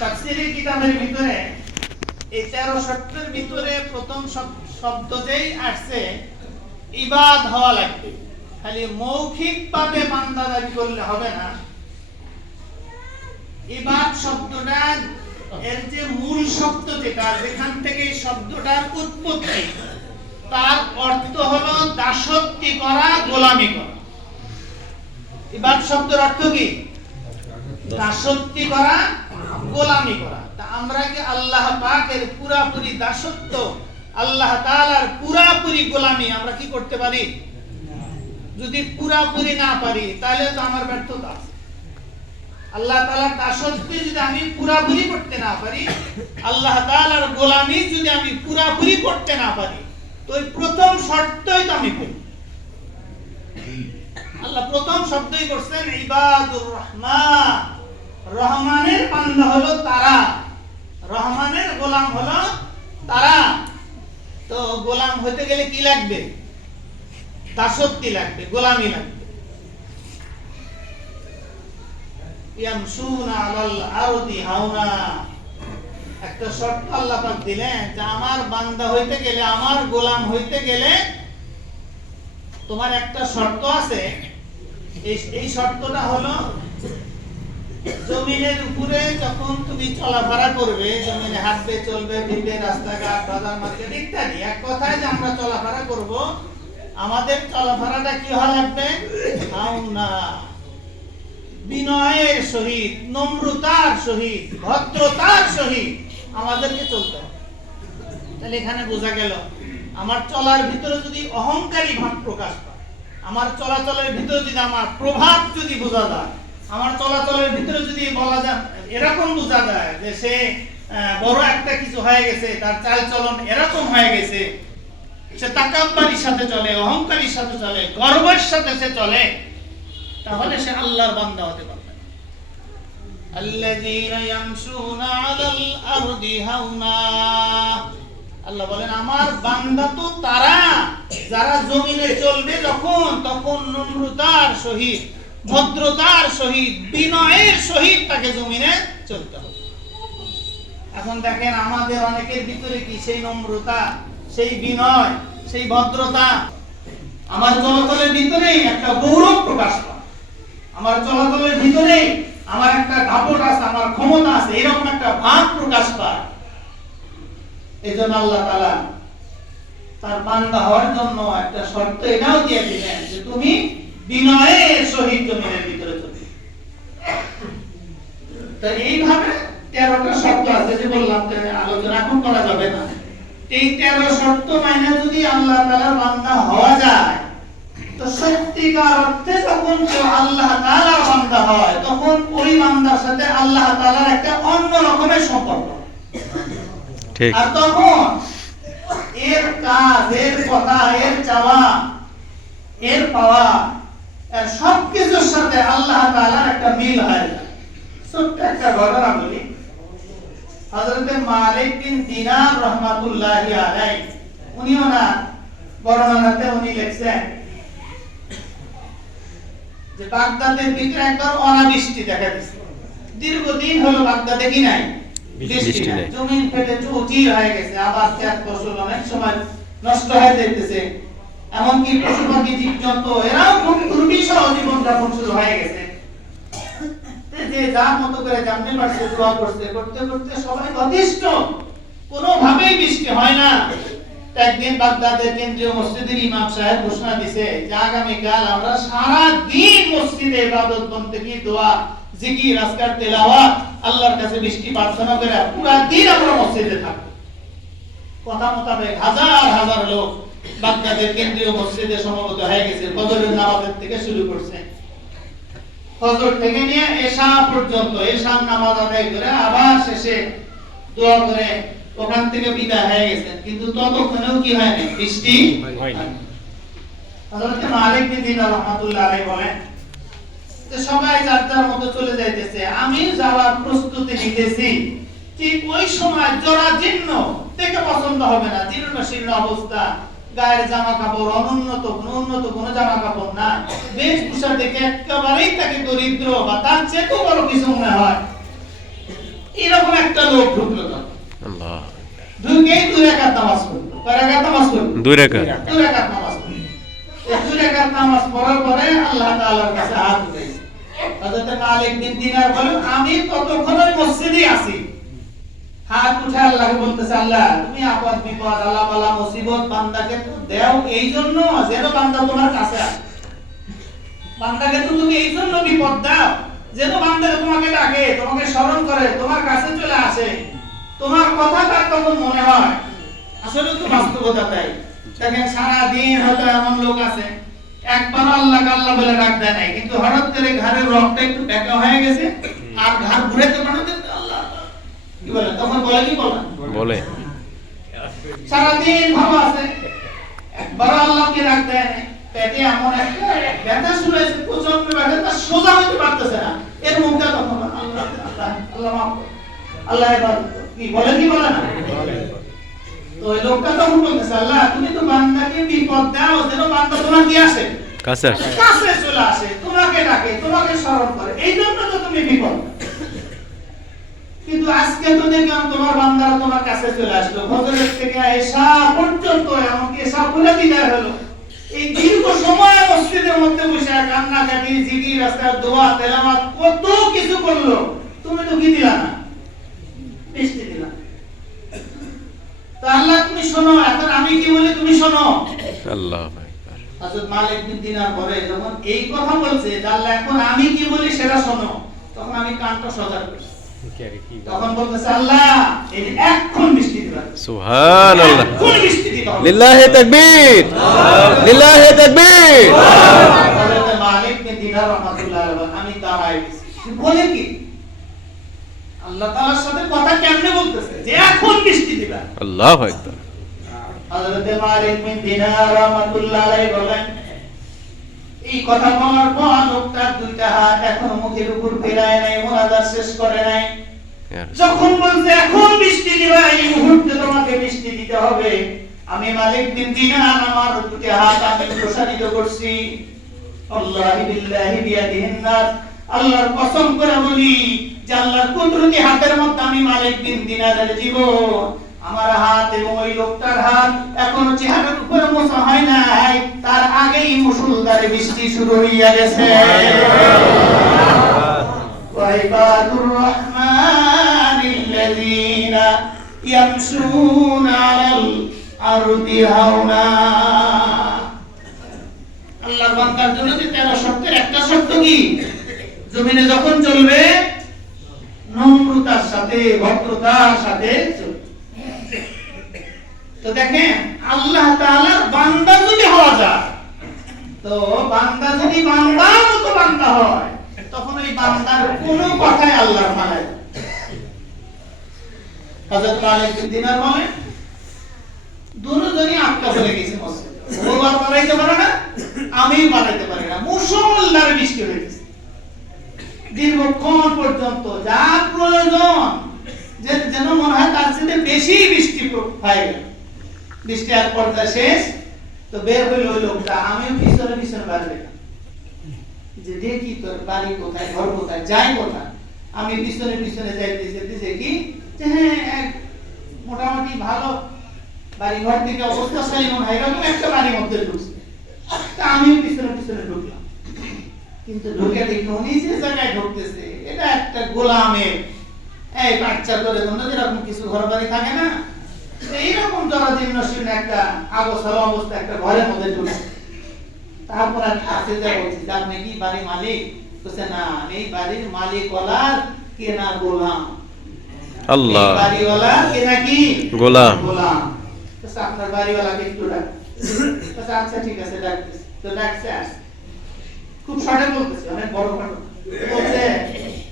তাফসীরের কিতাবের ভিতরে এই 13 শর্তের ভিতরে প্রথম শব্দ যেই আসছে ইবাদ হওয়া লাগবে। খালি মৌখিকভাবে বান্দা দাবি করলে হবে না। ইবাদ শব্দটা এর যে মূল শব্দ যেটা, যেখান থেকে এই শব্দটার উৎপত্তি, তার অর্থ হলো দাসত্ব করা, গোলামি করা। ইবাদ শব্দের অর্থ কি? দাসত্ব করা, গোলামি করা। তা আমরা কি আল্লাহ পাকের পুরাপুরি দাসত্ব, আল্লাহ তাআলার পুরাপুরি গোলামি আমরা কি করতে পারি? যদি পুরাপুরি না পারি তাহলে তো আমার ব্যর্থতা আছে। আল্লাহ তাআলার দাসত্ব যদি আমি পুরাপুরি করতে না পারি, আল্লাহ তাআলার গোলামি যদি আমি পুরাপুরি করতে না পারি, তো এই প্রথম শর্তই তো আমি করি। আল্লাহ প্রথম শব্দই করছেন ইবাদুর রহমান। রহমানের বান্দা হলো তারা, রহমানের গোলাম হলো তারা। তো গোলাম হতে গেলে কি লাগবে? দাসত্ব লাগবে, গোলামি লাগবে। ইয়ামশুনা আলাল আরদি হাওনা, একটা শর্ত আল্লাহ পাক দিলেন যে আমার বান্দা হইতে গেলে, আমার গোলাম হইতে গেলে তোমার একটা শর্ত আছে। এই শর্তটা হলো জমিনের উপরে যখন তুমি চলাফেরা করবে, জমিনে হাঁটবে, চলবে, ফিরবে, রাস্তাঘাট, বাজার, মার্কেট ইত্যাদি, এক কথায় যে আমরা চলাফেরা করব, আমাদের চলাফেরাটা কি হওয়া লাগবে? হাওনা, বিনয়ের সহিত, নম্রতার সহিত, ভদ্রতার সহিত আমাদেরকে চলতে হবে। তাহলে এখানে বোঝা গেল আমার চলার ভিতরে যদি অহংকারী ভাব প্রকাশ পায়, আমার চলাচলের ভিতরে যদি আমার প্রভাব যদি বোঝা যায়, আমার চলাচলের ভিতরে যদি বলা যায়, এরকম বোঝা যায় যে সে বড় একটা কিছু হয়ে গেছে, তার চাল চলন এরকম হয়ে গেছে, সে তাকাব্বুরির সাথে চলে, অহংকারীর সাথে চলে, গর্বের সাথে সে চলে, তাহলে সে আল্লাহর বান্দা হতে পারবে। আল্লাযীনা ইয়ামশুনা আলাল আরদি হাওনা, আল্লাহ বলেন আমার বান্দা তো তারা যারা জমিনে চলবে যখন, তখন নম্রতার সহিত, ভদ্রতার সহিত, বিনয়ের সহিত তাকে জমিনে চলতে হবে। এখন দেখেন আমাদের অনেকের ভিতরে কি সেই নম্রতা, সেই বিনয়, সেই ভদ্রতা? আমার চলাচলের ভিতরেই একটা গৌরব প্রকাশ পায়, আমার চলাচলের ভিতরেই আমার একটা দাপট আছে, আমার ক্ষমতা আছে, এরকম একটা ভাব প্রকাশ পায়। এজন্য আল্লাহ তাআলা তার বান্দা হওয়ার জন্য একটা শর্ত এটাও দিয়ে দিলেন যে তুমি বিনয়ের সহিত জমিনের ভিতরে চলবে। তো এইভাবে 13টা শর্ত আছে, যে বললাম যে আলোচনা এখন করা যাবে না। এই 13 শর্ত মাইনে যদি আল্লাহ তাআলার বান্দা হওয়া যায়, তো সত্যিকার অর্থে যখন কেউ আল্লাহ তাআলার বান্দা হয়, তখন ওই বান্দার সাথে আল্লাহ তাআলার একটা অন্য রকমের সম্পর্ক। ঠিক। আর তখন এর কাজ, এর কথা, এর চাওয়া, এর পাওয়া, এর সবকিছুর সাথে আল্লাহ তাআলার একটা মিল হয়। ছোট্ট একটা ঘটনা বলি। হযরত মালিক বিন দিনার রাহমাতুল্লাহি আলাইহি, উনিও না বর্ণনাতে উনি লিখছেন যে বাগদাদের ভিতরে একবার অনাবৃষ্টি দেখা দিয়েছে। দীর্ঘদিন হলো বাগদাদে কি নাই? বৃষ্টি নাই। জমিন ফেটে চৌচির হয়ে গেছে, আবার খেত ফসল অনেক সময় নষ্ট হয়ে যাইতেছে। এমনকি পশু পাখি, জীবজন্তু এরাও খুবই সহ জীবন যাপন শুরু হয়ে গেছে। যে যার মতো করে জানতে পারছে, দোয়া করছে, করতে করতে সবাই অতিষ্ঠ, কোনোভাবেই বৃষ্টি হয় না। একদিন বাগদাদের কেন্দ্রীয় মসজিদের ইমাম সাহেব ঘোষণা দিয়েছে যে আগামীকাল আমরা সারা দিন মসজিদে ইবাদত, বন্দেগী, দোয়া, জিকির, আজকার, তেলাওয়াত, আল্লাহর কাছে বৃষ্টি প্রার্থনা করে পুরো দিন আমরা মসজিদে থাকব। কথা মোতাবেক হাজার হাজার লোক বাগদাদের কেন্দ্রীয় মসজিদে সমবেত হয়ে গেছে। ফজরের নামাজের থেকে শুরু করছে, ফজর থেকে নিয়ে এশা পর্যন্ত, এশার নামাজ আদায় করে আবার শেষে দোয়া করে ওখান থেকে বিদায় হয়ে গেছেন। কিন্তু ততক্ষণেও কি হয় না? বৃষ্টি হয় না। হযরত মালিক বিন দিনার রাহমাতুল্লাহ আলাইহি বলেন যে সবাই যার যার মতো চলে যাইতেছে, আমি যাওয়ার প্রস্তুতি নিতেছি। ঠিক ওই সময় জরাজীর্ণ, দেখে পছন্দ হবে না, জীর্ণ শীর্ণ অবস্থা, গায়ের জামা কাপড় অনুন্নত, উন্নত কোনো জামা কাপড় না, বেশভূষা দেখে একেবারেই তাকে দরিদ্র বা তার চেয়ে বড় কিছু মনে হয়। এরকম একটা লোক ঢুকলো তখন। আল্লাহ ঢুকেই 2 রাকাত নামাজ পড়লো। কয় রাকাত নামাজ পড়লো? 2 রাকাত। 2 রাকাত নামাজ পড়লো। এই 2 রাকাত নামাজ পড়ার পরে আল্লাহ তাআলার কাছে হাত উঠাইছে। হযরত মালিক বিন দিনার বলেন, আমি ততক্ষণ ওই মসজিদে আছি। হাত উঠে আল্লাহকে বলতেছে, আল্লাহ তুমি আপদ বিপদ আল্লাহ বালা মুসিবত বান্দাকে তো দাও এই জন্য যেন বান্দা তোমার কাছে আসে। বান্দাকে তো তুমি এই জন্য বিপদ দাও যেন বান্দা তোমাকে ডাকে, তোমাকে স্মরণ করে, তোমার কাছে চলে আসে, তোমার কথা তার তখন মনে হয়। আসলে তো বাস্তবতা তাই। দেখেন সারা দিন হয়তো এমন লোক আছে একবার আল্লাহ আল্লাহ বলে ডাক দেয় নাই, কিন্তু হঠাৎ করে ঘাড়ের রগটা একটু বেঁকা হয়ে গেছে আর ঘাড় ঘুরাইতে পারে না, আল্লাহ কি বলে তখন বলে কি বলে সারা দিন ভালো আছে, একবার আল্লাহকে ডাক দেয় নাই, পেটে এমন একটা ব্যথা শুরু হয়েছে, প্রচন্ড ব্যথা, তা সোজা হতে পারতেছে না, এর মুখটা তখন আল্লাহ আল্লাহ আল্লাহ মাফ করো, আল্লাহ কি বলে না। তো ওই লোকটা তখন বলতেছে, আল্লাহ তুমি তো বান্দাকে বিপদ দাও যেন বান্দা তোমার কি আসে, কাছে চলে আসে, তোমাকে ডাকে, তোমাকে স্মরণ করে, এই জন্য তো তুমি বিপদ। কিন্তু আজকে তো দেখলাম তোমার বান্দারা তোমার কাছে চলে আসলো, ফজরের থেকে এশা পর্যন্ত, এমনকি এশা বলে বিদায় হলো, এই দীর্ঘ সময় মসজিদের মধ্যে বসে কান্নাকাটি, জিকির, রাস্তার দোয়া, তেলাওয়াত কত কিছু করলো, তুমি তো কি দিলা না, মিষ্টি দিলা। তো আল্লাহ তুমি শোনো, এখন আমি কি বলি তুমি শোনো। আল্লাহ হযরত মালিক বিন দিনার পরে যখন এই কথা বলছে যে আল্লাহ এখন আমি কি বলি সেটা শোনো, তখন আমি কানটা সজাগ করছি। তখন বলতেছে, আল্লাহ এই এখন মিষ্টি দিবা। সুবহানাল্লাহ, এখন মিষ্টি দিবা। লিল্লাহি তাকবীর, লিল্লাহি তাকবীর। হযরত মালিক বিন দিনার রাহমাতুল্লাহ আলাইহি আমি দাঁড়াই গেছি, বলে কি আল্লাহ তাআলার সাথে কথা কেমনে বলতেছে যে এখন মিষ্টি দিবা। আল্লাহু আকবার। হযরত মালিক বিন দিনার রাহমাতুল্লাহ আলাইহি বলেন, এই কথা বলার পর লোকটার দুইটা হাত এখন মুখের উপর ফেরায় নাই, মুনাজাত শেষ করে নাই। যখন বলছে এখন মিষ্টি দিবা, এই মুহূর্তে তোমাকে মিষ্টি দিতে হবে, আমি মালিক বিন দিনার আমার দুইটা হাত আমি প্রসারিত করছি। আল্লাহি বিল্লাহি বিয়াদিহিন নাস, আল্লাহর কসম করে বলি যে আল্লাহর কুদরতি হাতের মধ্যে আমি মালিক বিন দিনারের জীবন, আমার হাত এবং ওই লোকটার হাত এখনো চেহারার উপরে মোছা হয় নাই, তার আগেই মুষলধারে বৃষ্টি শুরু হইয়া গেছে। ওয়াইবাদুর রহমানিল্লাযীনা ইয়ামশুনা আলাল আরদি হাওনা। আল্লাহর বান্দার জন্য যে 13 শর্তের একটা শর্ত কি, জমিনে যখন চলবে নম্রতার সাথে, ভদ্রতার সাথে চলবে। তো দেখেন আল্লাহ তাআলার বান্দা যদি হওয়া যায়, তো বান্দা যদি বান্দার মতো বান্দা হয়, তখন ওই বান্দার কোনো কথাই আল্লাহর মানায় না। হযরত মালিক বিন দিনার বলেন, দুজনই আটকা পড়ে গেছে মসজিদে, ও আর বানাইতে পারে না, আমিও বানাইতে পারি না, মুষলধারে বৃষ্টি হয়ে গেছে দীর্ঘক্ষণ পর্যন্ত, যা প্রয়োজন যেন মনে হয় তার চেয়ে বেশি বৃষ্টি হয়ে গেল। বৃষ্টি এক পর্যায়ে শেষ, তো বের হইল ওই লোকটা, আমিও পিছনে পিছনে বাড়বে যে দেখি তোর বাড়ি কোথায়, ঘর কোথায়, যাই কোথায়। আমি পিছনে পিছনে যাইতে যেতে দেখি যে হ্যাঁ মোটামুটি ভালো বাড়ি ঘর থেকে অবস্থাশালী মনে হয়, এরকম একটা বাড়ির মধ্যে ঢুকছে। তা আমিও পিছনে পিছনে ঢুকলাম, কিন্তু ঢুকে দেখি উনি যে জায়গায় ঢুকতেছে এটা একটা গোলামের এই বাচ্চা করে জন্য যেরকম কিছু ঘর বাড়ি থাকে না, এইরকম জরাজীর্ণ শীর্ণ একটা আগোছালো অবস্থা একটা ঘরের মধ্যে ঢুকছে। তারপর আমি কাছে যা বলছি, আপনি কি বাড়ির মালিক? বলছে না, এই বাড়ির মালিক ওয়ালার কেনা গোলাম। আল্লাহ, বাড়িওয়ালা কেনা কি গোলাম। আপনার বাড়িওয়ালাকে একটু ডাক। আচ্ছা ঠিক আছে ডাকতেছি। তো ডাকছে, আসছে, খুব শর্টে বলতেছে, অনেক বড় ঘটনা। বলছে,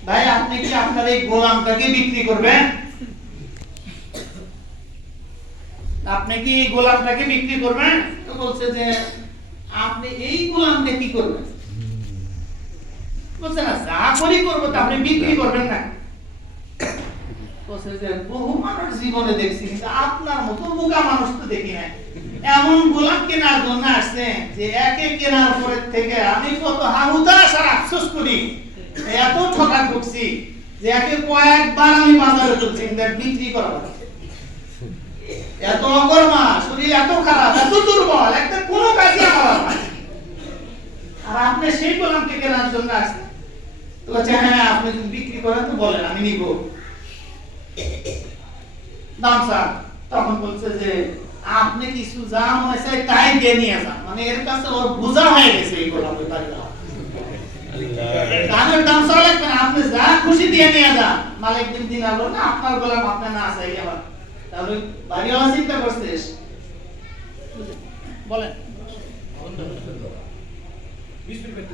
ভাই আপনি কি আপনার এই গোলামটাকে বিক্রি করবেন? আপনি কি এই গোলামটাকে বিক্রি করবেন? তো বলছে যে আপনি এই গোলামকে কি করবেন? বলছে না, যা করি করবো, তা আপনি বিক্রি করবেন না। বলছে যে বহু মানুষ জীবনে দেখছি, কিন্তু আপনার মতো বোকা মানুষ তো দেখি নাই। এমন গোলাম কেনার জন্য আসছেন যে একে কেনার পরের থেকে আমি কত হাহুতাশ আর আফসোস করি, এত ঠকা ঢুকছি, যে একে কয়েকবার আমি বাজারে তুলছি বিক্রি করা লাগে। এত অকর্মা, শরীর এত খারাপ, এত দুর্বল, একটা কোনো কাজই আমার হয়। আর আপনি সেই গোলামকে কেনার জন্য আসছেন। তো বলছে হ্যাঁ আপনি যদি বিক্রি করেন তো বলেন আমি নিব দাম স্যার। তখন বলছে যে আপনি কিছু যা মনে চাই তাই দিয়ে নিয়ে যান, মানে এর কাছে ওর বোঝা হয়ে গেছে এই গোলামের বাড়িটা। দামের দাম চাওয়া লাগবে না, আপনি যা খুশি দিয়ে নিয়ে যান। মালিক দিন আলো না আপনার গোলাম আপনি না চাই আমার। তাহলে বাড়িওয়ালা চিন্তা করছিস বলেন 20 মিনিট